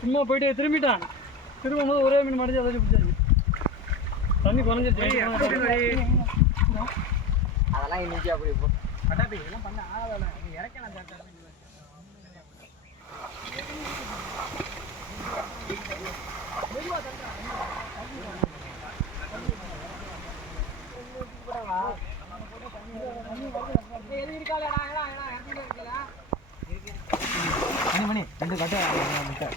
சும்மா போயிட்டு திரும்பிட்டான். திரும்பும்போது ஒரே மீன் மடிஞ்சு அதை பிடிச்சாரு தண்ணி குறைஞ்சிருச்சு. அதெல்லாம் இன்னைக்கு அப்படி இப்போ மணி மணி. ரெண்டு கட்டு முட்டை.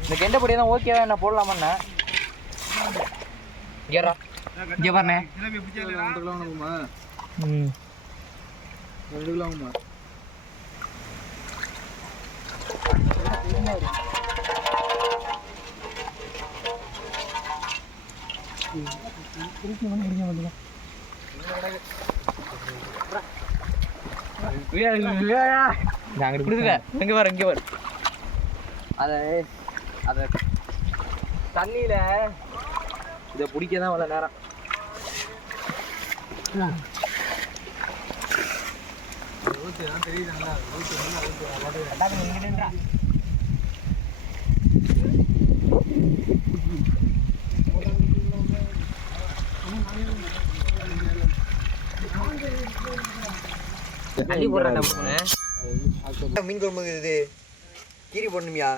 இந்த கெண்டை பொடி தான் ஓகேவா என்ன போடலாமாண்ணா இங்கே பாருண்ணே. ம். அங்கிட்டு கொடுத்துக்க இங்கே வர இங்கே வர அதை அதை தண்ணியில் இதை பிடிக்க தான் வந்த நேரம். அள்ளி மீன் குழம்பு இது கீரி போடணுமியா.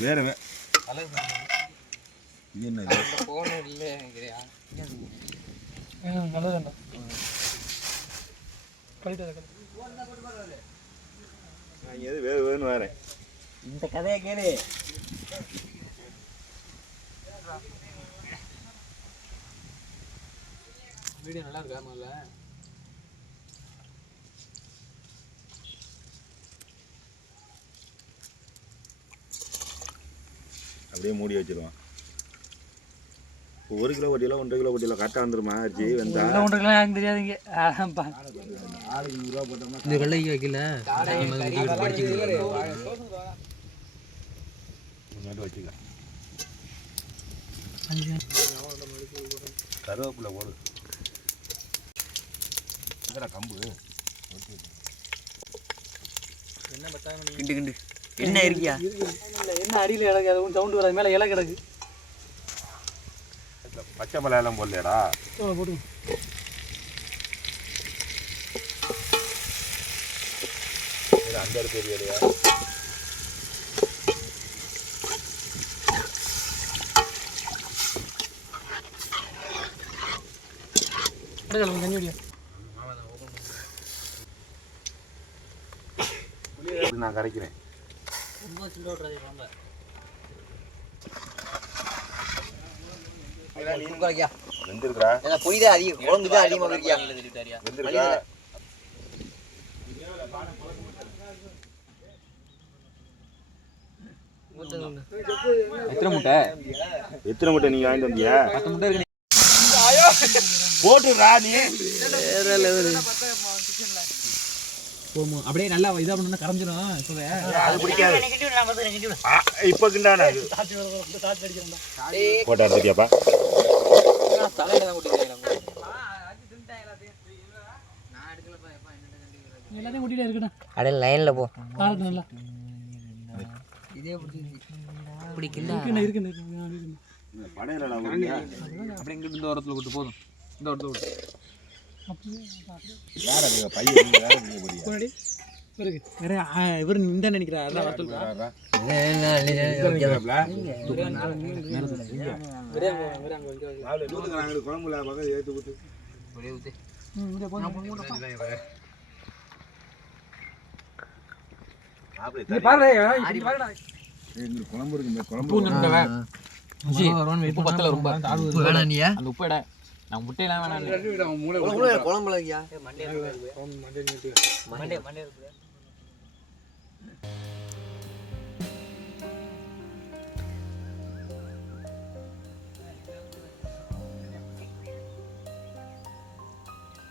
வேற வே என்ன போன நல்லதுண்டா கழிட்டு நான் எது வேறு வேணும்னு வரேன். இந்த கதையை கேளு. வீடியோ நல்லா இருக்கா முதல்ல? அப்படியே மூடி வச்சிருவான். ஒரு கிலோ வட்டியில் ஒன்றரை கிலோ வட்டியில் கரெக்டாக வந்துருமா? அரிசி வந்தா. இல்லை ஒன்றுக்கெல்லாம் எனக்கு தெரியாதுங்க. இந்த வெள்ளைக்கு வைக்கல. வச்சுக்க. கருவேப்பிலை போடு. கம்பு? கிண்டு கிண்டு. என்ன இருக்கியா என்ன அடியில் கிடக்கு? அது சவுண்டு வராது மேலே இலை கிடக்கு. பச்சை மிளகாய் எல்லாம் போடலையாடா. போட்டு இது அஞ்சாறு பெரிய இலையா தண்ணி குடியா. இப்படி நான் கரைக்கிறேன். வெந்திருக்கா பொய்தான் அதிகம். குழம்பு தான் அதிகமாக இருக்கியா வெந்திருக்கா? எத்தனை முட்டை? எத்தனை முட்டை நீங்க வாங்கிட்டு வந்தியா பத்து முட்டை இருக்கு. போட்டுடுறா நீ. போமா அப்படியே நல்லா இதா பண்ணா கரைஞ்சிரும். இப்பவே. அது பிடிக்காது. இப்போ கிண்டானா அது போட்டோ எடுத்துட்டியாப்பா தலையில எல்லாத்தையும் கூட்டிகிட்டே இருக்கட்டும் அப்படியே லைனில் போ. ஆகட்டும் நல்லா. இதே பிடிக்கல இருக்குண்ணே இருக்குண்ணே இருக்குண்ணே இருக்குண்ணே அப்படியே இங்கிட்டு இந்த ஓரத்தில் விட்டு போதும். இந்த ஓரத்தில் விட்டு. இருக்கு இவர் இந்த நினைக்கிறார் அதான் வரத்துல ம் இங்கே போங்க உப்பு பத்தல ரொம்ப வேணாம் நீயா அந்த உப்பு இட நான் முட்டையெல்லாம் வேணாம் குழம்புல மண்டே மண்டே